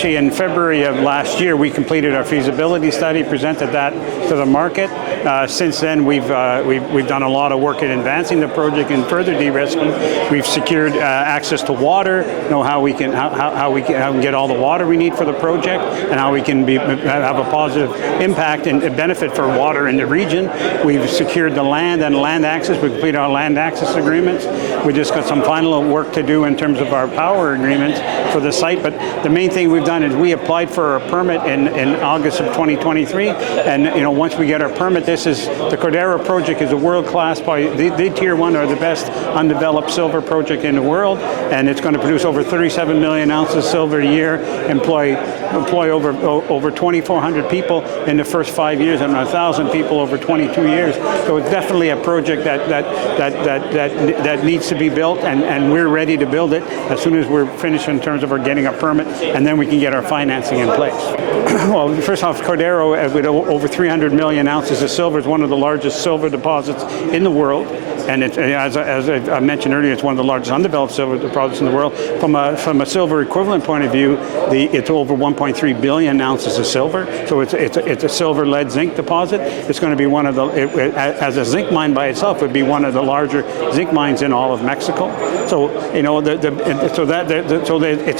actually in February of last year, we completed our feasibility study, presented that to the market. Since then, we've done a lot of work in advancing the project and further de-risking. We've secured access to water, know how we can get all the water we need for the project, and how we can have a positive impact and benefit for water in the region. We've secured the land and land access. We completed our land access agreements. We just got some final work to do in terms of our power agreements for the site. But the main thing we've done is we applied for a permit in August of 2023, and once we get our permit, the Cordero project is a world-class, by the tier one or the best undeveloped silver project in the world, and it's going to produce over 37 million ounces of silver a year, employ over 2,400 people in the first 5 years, and 1,000 people over 22 years. So it's definitely a project that needs to be built, and we're ready to build it as soon as we're finished in terms of our getting a permit, and then we can get our financing in place. Well, first off, Cordero, with over 300 million ounces of silver, is one of the largest silver deposits in the world. And as I mentioned earlier, it's one of the largest undeveloped silver deposits in the world. From a silver equivalent point of view, it's over 1.3 billion ounces of silver. So it's a silver, lead, zinc deposit. It's going to be one of the, as a zinc mine by itself, would be one of the larger zinc mines in all of Mexico. So it's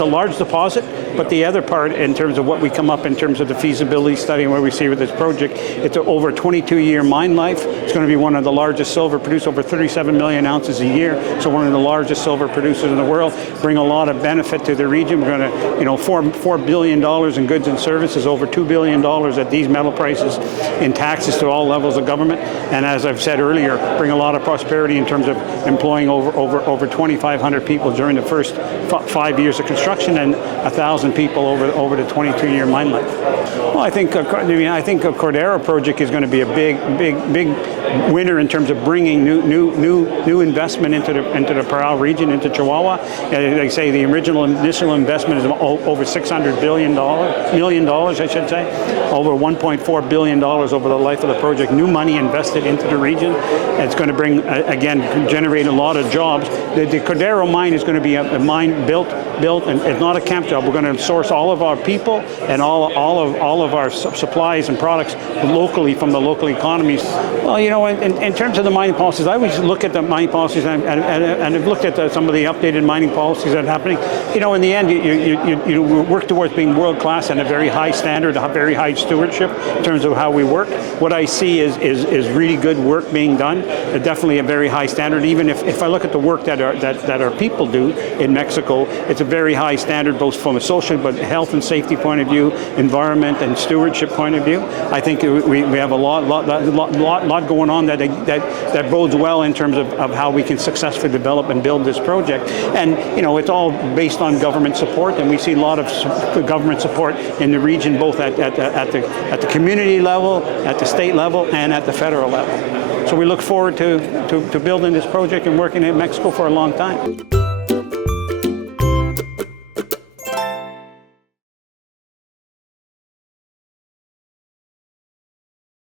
a large deposit. But the other part, in terms of what we come up in terms of the feasibility study and what we see with this project, it's over a 22-year mine life. It's going to be one of the largest silver, produce over 37 million ounces a year. So one of the largest silver producers in the world, bring a lot of benefit to the region. We're going to, $4 billion in goods and services, over $2 billion at these metal prices in taxes to all levels of government. And as I've said earlier, bring a lot of prosperity in terms of employing over 2,500 people during the first 5 years of construction, and 1,000 people over the 22-year mine life. Well, I think a Cordero project is going to be a big winner in terms of bringing new investment into the Parral region, into Chihuahua. They say the initial investment is over $600 million, I should say, over $1.4 billion over the life of the project. New money invested into the region. It's going to bring, again, generate a lot of jobs. The Cordero mine is going to be a mine built, and it's not a camp job. We're going to source all of our people and all of our supplies and products locally from the local economies. Well, in terms of the mining policies, I always look at the mining policies, and I've looked at some of the updated mining policies that are happening. In the end, you work towards being world class and a very high standard, a very high stewardship in terms of how we work. What I see is really good work being done. Definitely a very high standard. Even if I look at the work that our people do in Mexico, it's a very high standard, both from a social but health and safety point of view, environment and stewardship point of view. I think we have a lot going on that bodes well in terms of how we can successfully develop and build this project. And it's all based on government support, and we see a lot of government support in the region, both at the community level, at the state level, and at the federal level. So we look forward to building this project and working in Mexico for a long time.